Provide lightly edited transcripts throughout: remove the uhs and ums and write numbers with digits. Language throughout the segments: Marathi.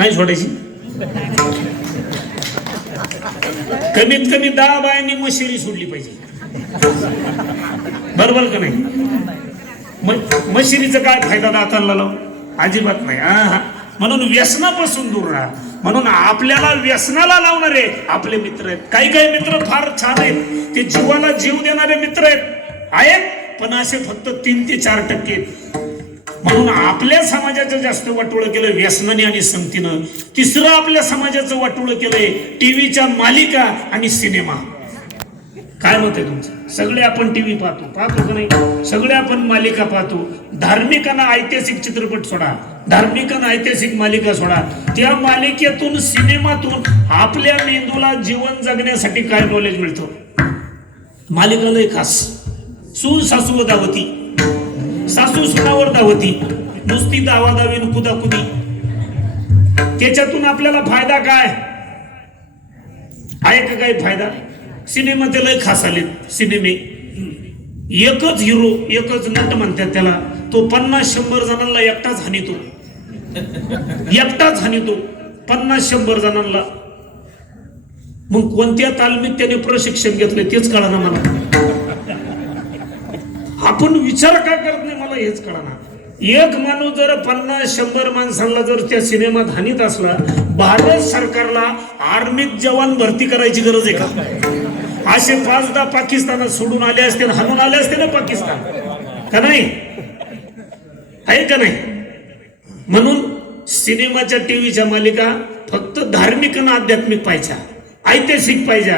नाही सोडायची. कमीत कमी 10 बायांनी मशिरी सोडली पाहिजे. बरोबर का नाही? मशिरीचा काय फायदा दातांना लाव? अजिबात नाही. म्हणून व्यसनापासून दूर राहा. म्हणून आपल्याला व्यसनाला लावणारे आपले मित्र आहेत. काही काही मित्र फार छान आहेत, ते जीवाला जीव देणारे मित्र आहेत, पण असे फक्त 3 ते 4% आहेत. म्हणून आपल्या समाजाचं जास्त वाटोळं केलं व्यसनाने आणि संगतीनं. तिसरं आपल्या समाजाचं वाटोळं केलंय टीव्हीच्या मालिका आणि सिनेमा. काय मत आहे तुमचं? सगळे आपण टीव्ही पाहतो का नाही? सगळे आपण मालिका पाहतो. धार्मिक आणि ऐतिहासिक चित्रपट सोडा, धार्मिक आणि ऐतिहासिक मालिका सोडा, त्या मालिकेतून सिनेमातून आपल्या मेंदूला जीवन जगण्यासाठी काय नॉलेज मिळतं? मालिका लय खास. सून सासू दावती, सासू सुनावर दावती, नुसती दावादावी कुदाकुदी. त्याच्यातून आपल्याला फायदा काय आहे का? काही फायदा? सिनेमात लय खास आले सिनेमे. एकच हिरो, एकच नट म्हणतात त्याला, तो 50-100 जणांना एकटाच हानितो. एकटाच हानितो 50-100 जणांना. मग कोणत्या तालमीत त्याने प्रशिक्षण घेतले तेच कळना मला. आपण विचार का करत नाही मला हेच कळना. एक माणूस जर 50-100 माणसांना जर त्या सिनेमात हानीत असला, भारत सरकारला आर्मीत जवान भरती करायची गरज आहे का? असे 5-10 पाकिस्तानात सोडून आले असते, हाणून आले असते ना पाकिस्तान, का नाही? आहे का नाही? म्हणून सिनेमाच्या टीव्हीच्या मालिका फक्त धार्मिक आणि आध्यात्मिक पाहिजे, ऐतिहासिक पाहिजे,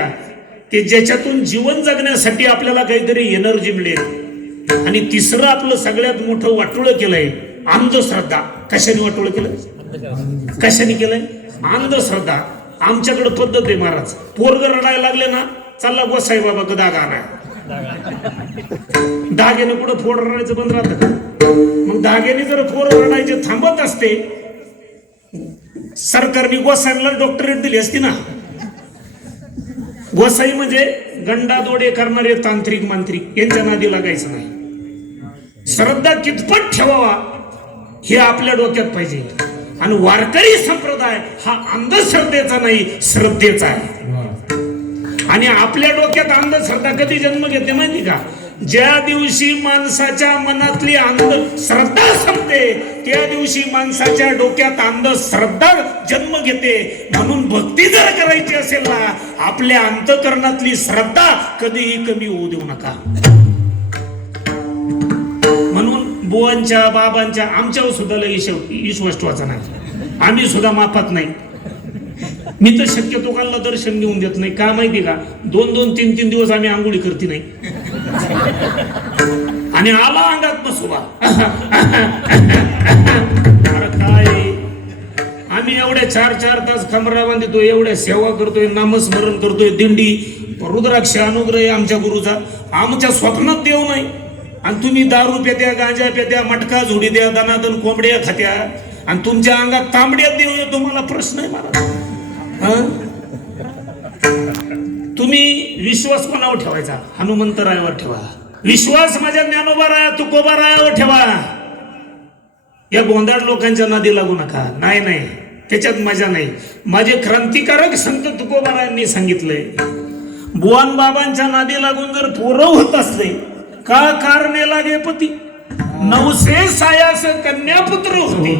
ते ज्याच्यातून जीवन जगण्यासाठी आपल्याला काहीतरी एनर्जी मिळेल. आणि तिसरं आपलं सगळ्यात मोठं वाटोळं केलंय अंधश्रद्धा. कशाने वाटोळं केलं? कशाने केलंय? अंधश्रद्धा. आमच्याकडे पद्धत आहे महाराज, पोरग रडायला लागले ना, चालला गोसाई बाबा दागा आणाय. धाग्याने पुढे फोड रडायचं बंद राहतं का? मग धाग्याने जर फोड रडायचे थांबत असते, सरकारने गोसाईला डॉक्टरेट दिली असती ना. गोसाई म्हणजे गंडादोडे करणारे तांत्रिक मांत्रिक, यांच्या नादी लागायचं नाही. श्रद्धा कितपत ठेवावा हे आपल्या डोक्यात पाहिजे. आणि वारकरी संप्रदाय हा अंधश्रद्धेचा नाही, श्रद्धेचा आहे. आणि आपल्या डोक्यात अंधश्रद्धा कधी जन्म घेते माहिती का? ज्या दिवशी माणसाच्या मनातली अंधश्रद्धा संपते, त्या दिवशी माणसाच्या डोक्यात अंधश्रद्धा जन्म घेते. म्हणून भक्ती जर करायची असेल ना, आपल्या अंतःकरणातली श्रद्धा कधीही कमी होऊ देऊ नका. म्हणून बुवांच्या बाबांच्या आमच्यावर सुद्धा विश्वास ठेवायचा नाही. आम्ही सुद्धा माफत नाही. मी तर शक्यतो कालला दर्शन घेऊन देत नाही. का माहिती का? 2-2, 3-3 दिवस आम्ही आंघोळी करते नाही. आणि आला अंगात मसुबा. अरे काय, आम्ही एवढ्या 4-4 तास कमरा बांधतो, एवढ्या सेवा करतोय, नामस्मरण करतोय, दिंडी, रुद्राक्ष अनुग्रह आमच्या गुरुचा. आमच्या स्वप्नात देव नाही. आणि तुम्ही दारू पेत्या, गांजा पेत्या, मटका झोडी द्या, दनादन कोंबड्या खात्या, आणि तुमच्या अंगात तांबड्या देव येतो. मला प्रश्न आहे मला. तुम्ही विश्वास कोणावर ठेवायचा? हनुमंतरायावर ठेवा. विश्वास माझ्या ज्ञानोबा तुकोबा रायावर ठेवा. या गोंधाळ लोकांच्या नादी लागू नका. नाही नाही, त्याच्यात मजा नाही. माझे क्रांतिकारक संत तुकोबारायांनी सांगितलंय, बुवान बाबांच्या नादी लागून जर पोरं होत असले, का कारणे लागे पती, 900 सायास कन्यापुत्र होते,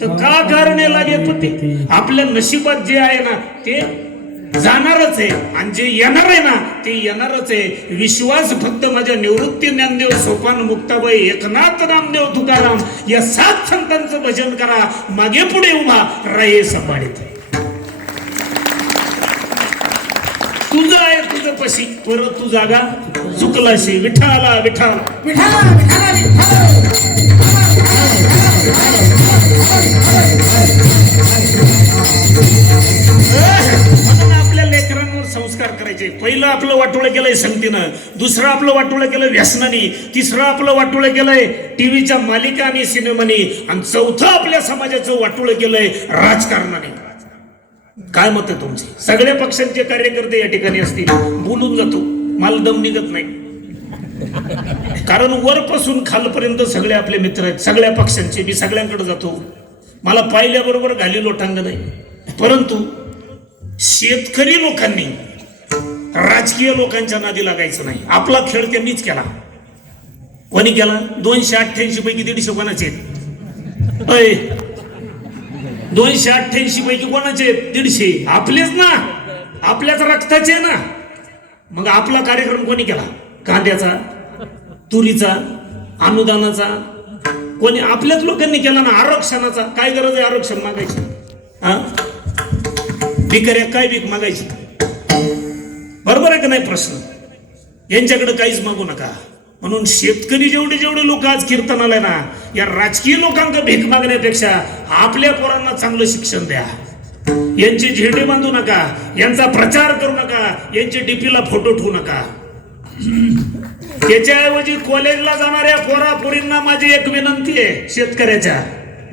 तर का कारणे लागे पती. आपल्या नशिबात जे आहे ना ते जाणारच आहे, आणि जे येणार आहे ना ते येणारच आहे. विश्वास फक्त माझ्या निवृत्ती ज्ञानदेव, सोपान मुक्ताबाई, एकनाथ नामदेव, तुकाराम या 7 संतांचं भजन करा. मागे पुढे उभा राये सांभाळीत. तुझं आहे तुझं पशी, परत तू जागा चुकलाशी. विठाला विठाला विठाला म्हणून आपल्या लेकरांवर संस्कार करायचे. पहिलं आपलं वाटोळं केलंय संगतीनं, दुसरं आपलं वाटोळं केलं व्यसनानी, तिसरं आपलं वाटोळं केलंय टीव्हीच्या मालिका आणि सिनेमानी, आणि चौथं आपल्या समाजाचं वाटोळं केलंय राजकारणाने. काय मत आहे तुमचे? सगळ्या पक्षांचे कार्यकर्ते या ठिकाणी असतील. बोलून जातो, मला दम निघत नाही, कारण वरपासून खालपर्यंत सगळे आपले मित्र आहेत, सगळ्या पक्षांचे. मी सगळ्यांकडे जातो. मला पाहिल्याबरोबर घाली लोटांग नाही. परंतु शेतकरी लोकांनी राजकीय लोकांच्या नादी लागायचं नाही. आपला खेळ त्यांनीच केला. कोणी केला? 288 पैकी 150 कोणाचे आहेत? 288 पैकी कोणाचे आहेत? 150 आपलेच ना, आपल्याच रक्ताचे ना. मग आपला कार्यक्रम कोणी केला? कांद्याचा, तुरीचा, अनुदानाचा कोणी? आपल्याच लोकांनी केला ना. आरक्षणाचा काय गरज आहे आरक्षण मागायची? हा, भिकाऱ्या काय भीक मागायची? बरोबर आहे का नाही प्रश्न? यांच्याकडे काहीच मागू नका. म्हणून शेतकरी जेवढे लोक आज कीर्तनाला ना, या राजकीय लोकांना भीक मागण्यापेक्षा आपल्या पोरांना चांगलं शिक्षण द्या. यांचे झेंडे बांधू नका, यांचा प्रचार करू नका, यांचे डीपीला फोटो ठेवू नका. त्याच्याऐवजी कॉलेजला जाणाऱ्या पोरापोरींना माझी एक विनंती आहे शेतकऱ्याच्या.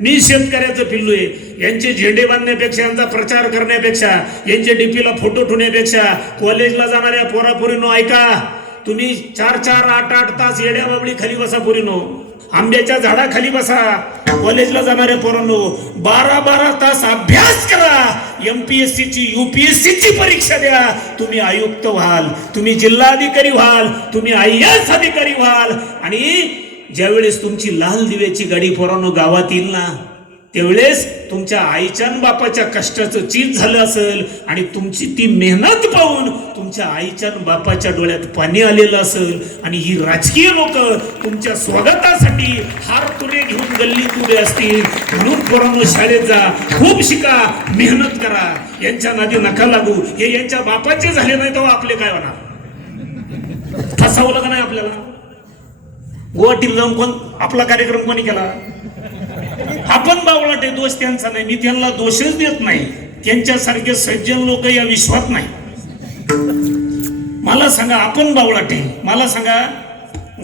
मी शेतकऱ्याचं पिल्लू आहे. यांचे झेंडे बांधण्यापेक्षा, यांचा प्रचार करण्यापेक्षा, यांचे डीपीला फोटो ठेवण्यापेक्षा कॉलेजला जाणाऱ्या पोरापोरींनो ऐका. तुम्ही 4-4, 8-8 तास येड्या बाबळी खाली बसा पोरीनो, आंब्याच्या झाडाखाली बसा. कॉलेजला जाणाऱ्या पोरांनो 12-12 तास अभ्यास करा. MPSC ची, UPSC ची परीक्षा द्या. तुम्ही आयुक्त व्हाल, तुम्ही जिल्हाधिकारी व्हाल, तुम्ही IAS अधिकारी व्हाल. आणि ज्यावेळेस तुमची लाल दिव्याची गाडी पोरांनो गावात येईल ना, त्यावेळेस तुमच्या आईच्या बापाच्या कष्टाचं चीज झालं असेल आणि तुमची ती मेहनत पाहून तुमच्या आईच्या बापाच्या डोळ्यात पाणी आलेलं असेल. आणि ही राजकीय लोक तुमच्या स्वागतासाठी हार तुरे घेऊन गल्लीत उभे असतील. म्हणून पोरांनो शाळेत जा, खूप शिका, मेहनत करा. यांच्या नादी नका लागू. हे यांच्या बापाचे झाले नाही तेव्हा आपले काय होणार? फसावलं का नाही आपल्याला? गुवाहाटीला जाऊन कोण आपला कार्यक्रम कोणी केला? आपण बावळाटे. दोष त्यांचा नाही, मी त्यांना दोषच देत नाही. त्यांच्यासारखे सज्जन लोक या विश्वात नाही. मला सांगा, आपण बावळाटे. मला सांगा,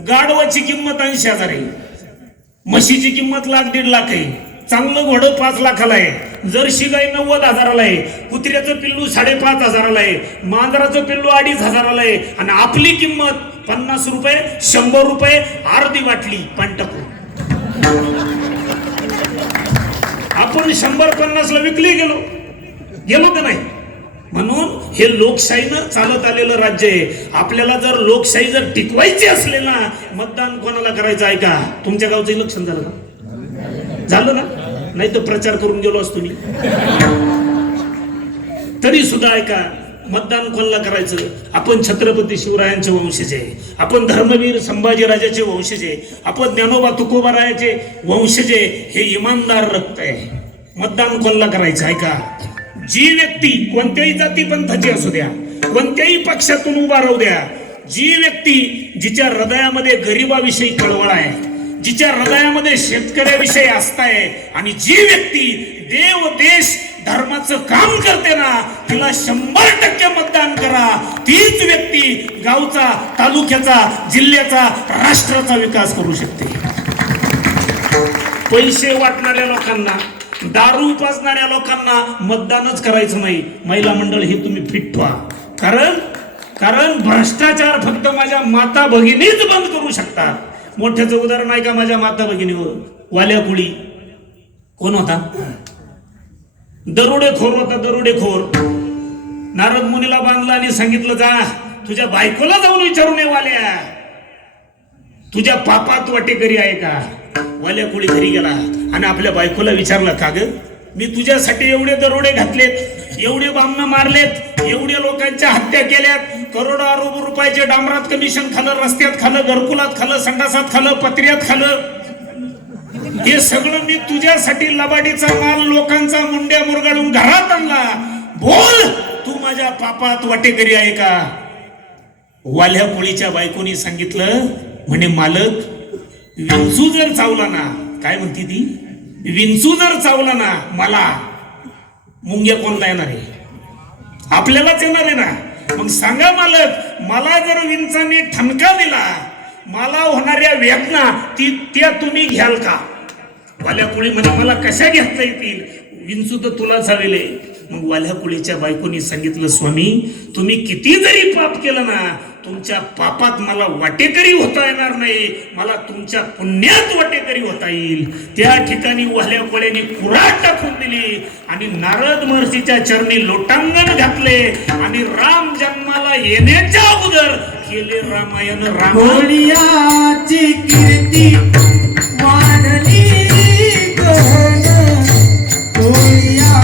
गाढवाची किंमत 80,000 आहे, म्हशीची किंमत 1,00,000-1,50,000 आहे, चांगलं घोडं 5 लाखाला आहे, जर्सी गाय 90,000ला आहे, कुत्र्याचं पिल्लू 5,500ला आहे, मांजराचं पिल्लू 2,500ला आहे. आणि आपली किंमत 50 रुपये, 100 रुपये, अर्धी बाटली पाणी टाकू. आपण 100-50ला विकले गेलो का नाही? म्हणून हे लोकशाहीनं चालत आलेलं राज्य आहे. आपल्याला जर लोकशाही जर टिकवायची असले ना, मतदान कोणाला करायचं आहे का? तुमच्या गावचं इलेक्शन झालं का? झालं ना? नाही तर प्रचार करून गेलो असतो मी. तरी सुद्धा ऐका, मतदान कोणाला करायचं? आपण छत्रपती शिवरायांचे वंशज आहे, आपण धर्मवीर संभाजीराजाचे वंशज आहे, आपण ज्ञानोबा तुकोबारायाचे वंशज आहे. हे इमानदार रक्त आहे. मतदान कोणाला करायचं? ऐका, जी व्यक्ती कोणत्याही जाती पंथाची असू द्या, कोणत्याही पक्षातून उभा राहू द्या, जी व्यक्ती जिच्या हृदयामध्ये गरिबाविषयी कळवळ आहे, जिच्या हृदयामध्ये शेतकऱ्याविषयी आस्था आहे, आणि जी व्यक्ती देव देश धर्माचं काम करते ना, तिला 100% मतदान करा. तीच व्यक्ती गावचा, तालुक्याचा, जिल्ह्याचा, राष्ट्राचा विकास करू शकते. पैसे वाटणाऱ्या लोकांना, दारू पाजणाऱ्या लोकांना मतदानच करायचं नाही. महिला मंडळ हे तुम्ही फिट व्हा. कारण भ्रष्टाचार फक्त माझ्या माता भगिनीच बंद करू शकतात. मोठ्याचं उदाहरण आहे का माझ्या माता भगिनीवर? वाल्या कुळी कोण होता? दरोडेखोर होता, दरोडेखोर. नारद मुनीला बांधला आणि सांगितलं, जा तुझ्या बायकोला जाऊन विचारून ये वाल्या, तुझ्या पापात वाटेकरी आहे का? वाल्या कुळी घरी गेला आणि आपल्या बायकोला विचारलं, का ग, मी तुझ्यासाठी एवढे दरोडे घातलेत, एवढे बामणं मारलेत, एवढ्या लोकांच्या हत्या केल्यात, करोडो अरब रुपयाचे डांबरात कमिशन खाल्लं, रस्त्यात खाल्लं, घरकुलात खाल्लं, संडासात खाल्लं, पत्र्यात खाल्लं, हे सगळं मी तुझ्यासाठी लबाडीचा माल लोकांचा मुंड्या मुरगाळून घरात आणला. बोल, तू माझ्या पापात वाटेकरी आहे का? वाल्या कोळीच्या बायकोनी सांगितलं, म्हणे मालक, विंचू जर चावला ना, काय म्हणती ती, विंचू जर चावला ना मला, मुंग्या कोणता येणार आहे? आपल्यालाच येणार आहे ना. मग सांगा मालक, मला जर विंचाने ठणका दिला, मला होणाऱ्या वेदना त्या तुम्ही घ्याल का? वाल्या कुळी म्हणे, मला कशा घेता येतील, विंचू तर तुला चावेले. मग वाल्या कुळीच्या बायकोनी सांगितलं, स्वामी, तुम्ही किती जरी पाप केलं ना, तुमच्या पापात मला वाटेकरी होता येणार नाही, मला तुमच्या पुण्यात वाटेकरी होता येईल. त्या ठिकाणी वाल्या कोळ्यांनी कुऱ्हाड टाकून दिली आणि नारद महर्षीच्या चरणी लोटांगण घातले आणि राम जन्माला येण्याच्या अगोदर केले रामायण. रामाची कीर्ती वाढली गहन, कोळ्या